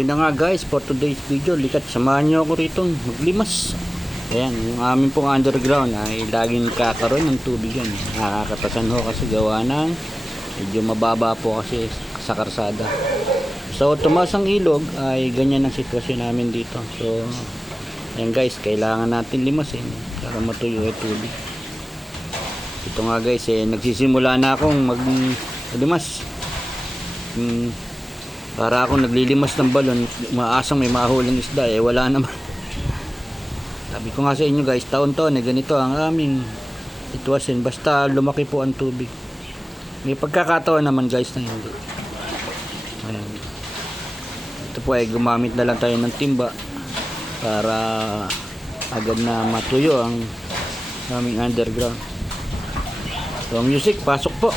yun na nga guys, for today's video, likat samahan nyo ako rito maglimas. Ayan, yung amin pong underground ay laging kakaroon ng tubig yan. Nakakatasan ho kasi gawa ng medyo mababa po kasi sa karsada. So tumaas ang ilog ay ganyan ang sitwasyon namin dito. So ayan guys, kailangan natin limasin para matuyo yung tubig. Ito nga guys, nagsisimula na akong maglimas. Para akong naglilimas ng balon, umaasang may mahuling isda, wala naman. Sabi ko nga sa inyo guys, taon-taon ganito ang aming sitwasyon, basta lumaki po ang tubig. May pagkakataon naman guys na hindi. Ayan. Ito po ay gumamit na lang tayo ng timba para agad na matuyo ang aming underground. So music, pasok po.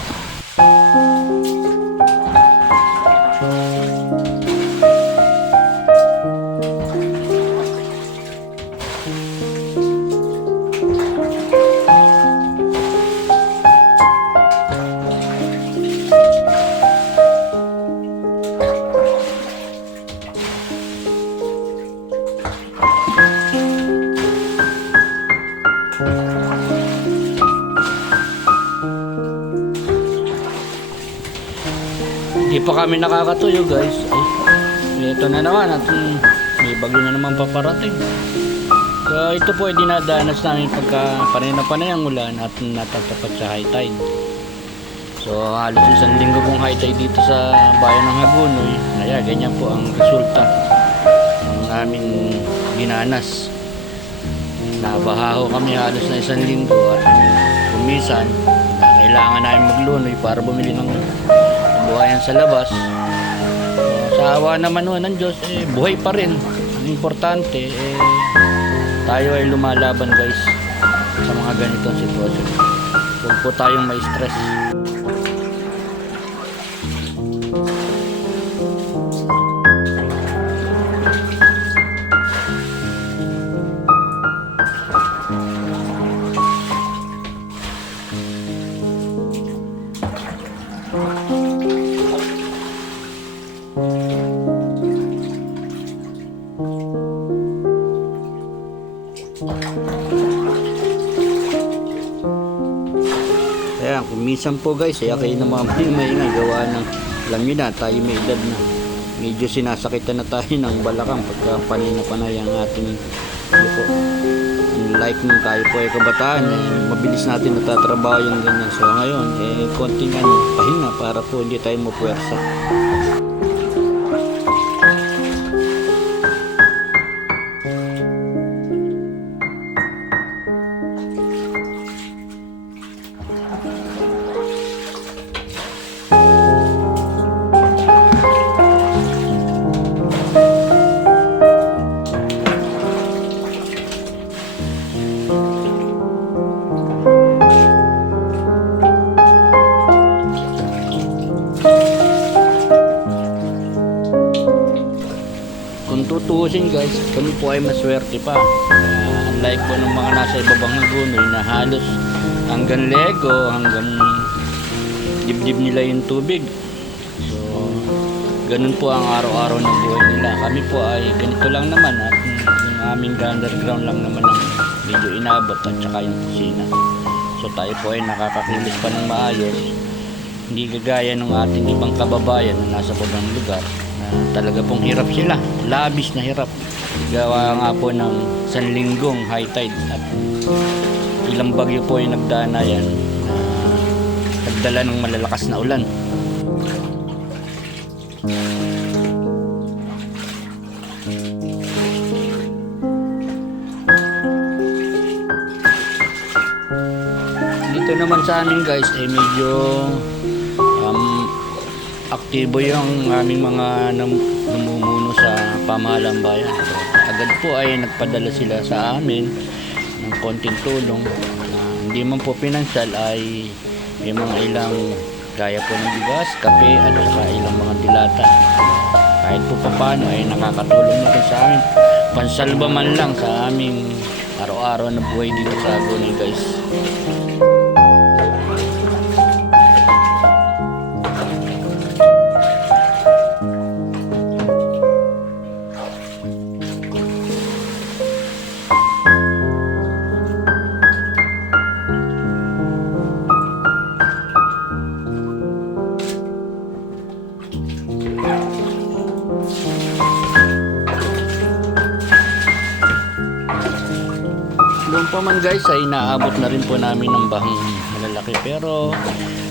Hindi pa kami nakakatuyo guys. Ay, ito na naman at may bagyo na naman paparating. So ito po ay dinadanas namin pagka panay ang ulan at natatapat sa high tide. So halos isang linggo pong high tide dito sa bayan ng Hagonoy. Kaya ganyan po ang resulta ng aming ginanas. Nabahaho kami halos na isang linggo at kumisan kailangan namin maglunoy para bumili ng buhayan sa labas. Sa awa naman ng Diyos, buhay pa rin. Ang importante, tayo ay lumalaban guys sa mga ganitong sitwasyon. Huwag po tayong ma-stress. Kaya kumisan po guys, kayo naman maingay gawa ng alam nyo na, tayo may edad na. Medyo sinasakitan na tayo ng balakang pagka panay na panay ang ating po. Like nung tayo po ay kabataan, mabilis natin natatrabaho yung ganyan. So ngayon, konting pahinga para po hindi tayo mapuwersa. Kung tutuusin guys, kami po ay maswerte pa. Unlike po ng mga nasa ibabang Hagonoy na halos hanggang lego, hanggang dibdib nila yung tubig. So, ganun po ang araw-araw ng buhay nila. Kami po ay ganito lang naman at yung aming underground lang naman ang medyo inabot at saka yung kusina. So tayo po ay nakakakilos pa ng maayos. Hindi gagaya ng ating ibang kababayan na nasa ibang lugar. Talaga pong hirap sila, labis na hirap. Gawa nga po ng sanlinggong high tide at ilang bagyo po yung nagdaan na yan na nagdala ng malalakas na ulan. Dito naman sa amin guys ay medyo aktibo yung aming mga namumuno sa pamahalang bayan. So, agad po ay nagpadala sila sa amin ng konting tulong. Hindi man po pinansyal ay may mga ilang gaya po ng bigas, kape at saka ilang mga dilata. Kahit po paano ay nakakatulong na rin sa amin. Pansalba man lang sa aming araw-araw na buhay dito sa Hagonoy guys. pa man guys ay naabot na rin po namin ng bahang malalaki, pero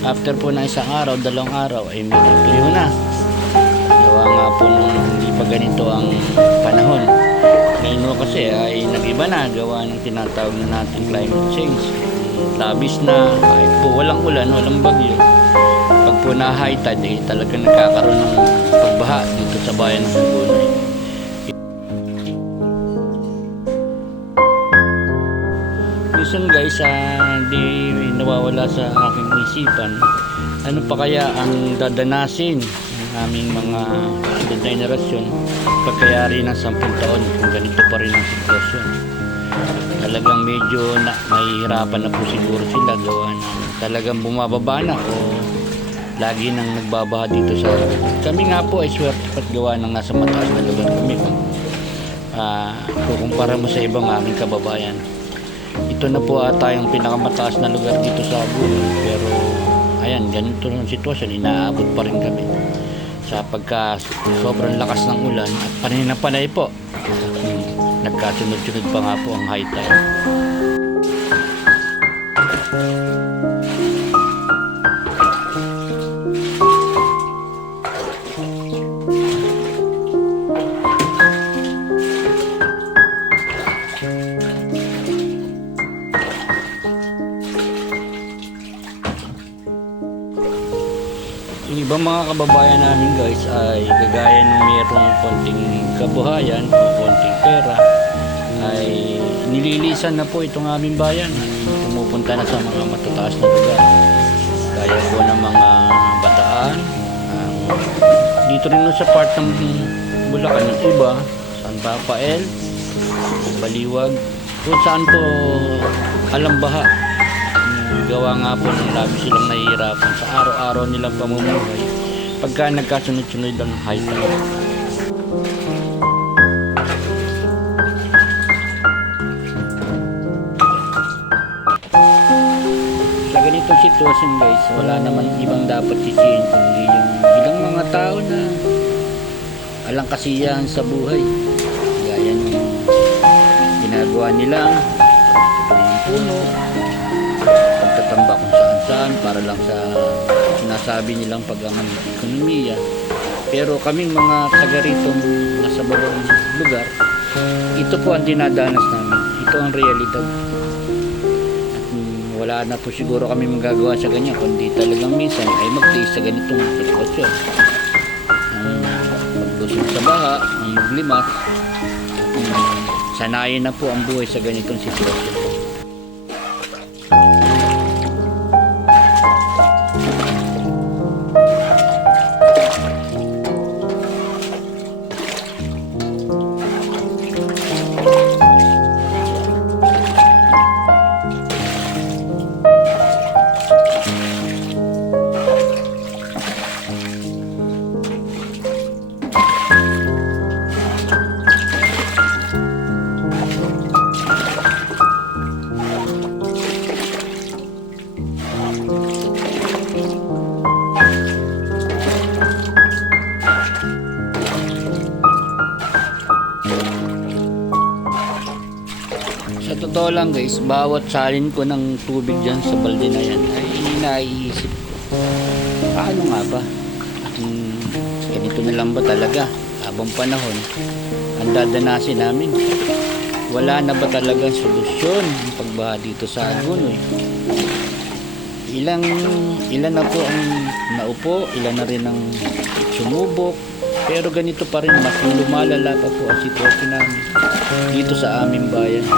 after po ng isang araw, 2 araw ay medyo tuyo na. Gawa nga po nung hindi pa ganito ang panahon. Ngayon kasi ay nag-iba na, gawa ng tinatawag na natin climate change. Labis na, kahit po walang ulan, walang bagyo, pag po na high tide eh, talaga nagkakaroon ng pagbaha dito sa bayan ng Sangguniang. Minsan guys, di nawawala sa aking isipan, ano pa kaya ang dadanasin ng aming mga sunod na henerasyon pagkayari ng 10 taon kung ganito pa rin ang sitwasyon. Talagang medyo mahihirapan na po siguro sila, gawa na talagang bumababa na o lagi nang nagbabaha dito sa kami nga po ay swerte pat gawa ng nasa mataas na lugar kami kukumpara mo sa ibang aming kababayan. Ito na po ata yung pinakamataas na lugar dito sa Aguno, pero ayan, ganito ang sitwasyon, inaabot pa rin kami sapagka sobrang lakas ng ulan at panay po. Nagkasunod-sunod pa nga po ang high tide. Yung ibang mga kababayan namin guys ay kagaya ng mayroong konting kabuhayan o konting pera ay nililisan na po itong aming bayan, pumupunta na sa mga matataas na lugar gaya po ng mga Bataan, dito rin sa part ng Bulacan ng iba, San Rafael, Baliwag, kung saan po alam baha. Gawa nga po ng labi silang nahihirapan sa araw-araw nilang pamumuhay pagka nagkasunod-sunod ang high tide. Sa ganitong sitwasyon guys, wala naman ibang dapat sisihin kundi yung ilang mga tao na alang kasiyahan sa buhay, gaya ng ginagawa nila yung puno, pagtatambak kung saan-saan para lang sa sinasabi nilang pag-angat ng ekonomiya. Pero kaming mga taga rito nasa bawang lugar, ito po ang dinadanas namin, ito ang realidad. At wala na po siguro kami magagawa sa ganyan kundi talagang minsan ay magtiis sa ganitong sitwasyon, maglusog sa baha, ang maglimas, sanayin na po ang buhay sa ganitong sitwasyon. Sa totoo lang guys, bawat salin ko ng tubig dyan sa balde na yan ay naiisip ko, paano nga ba? Ganito na lang ba talaga habang panahon ang dadanasin namin? Wala na ba talaga solusyon ang pagbaha dito sa Aguno? Ilan na po ang naupo, ilan na rin ang sumubok, pero ganito pa rin, mas lumalala pa po ang sitwasyon namin dito sa aming bayan.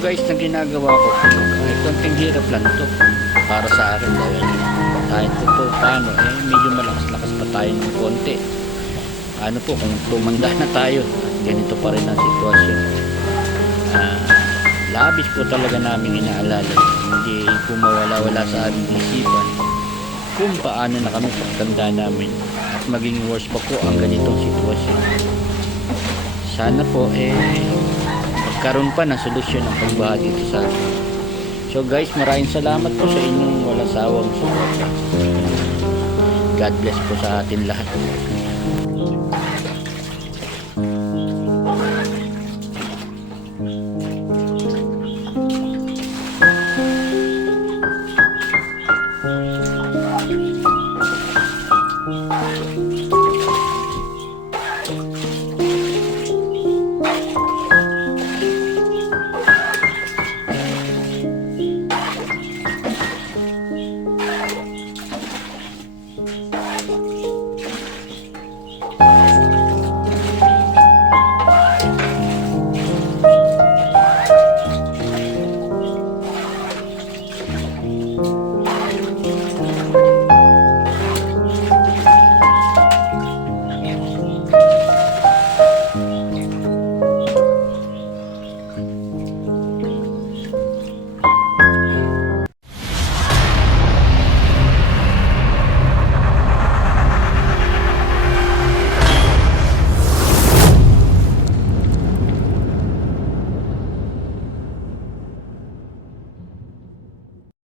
Guys, na ginagawa ko ay konting hirap lang to para sa akin dahil kahit po paano medyo malakas-lakas pa tayo ng konti. Ano po kung tumanda na tayo at ganito pa rin ang sitwasyon. Labis po talaga namin inaalala, hindi po mawala-wala sa aming isipan kung paano na kami pagtanda namin at maging worse pa po ang ganitong sitwasyon. Sana po magkaroon pa ng solusyon ang pagbaha dito sa atin. So guys, maraming salamat po sa inyong walang sawang suporta. God bless po sa atin lahat.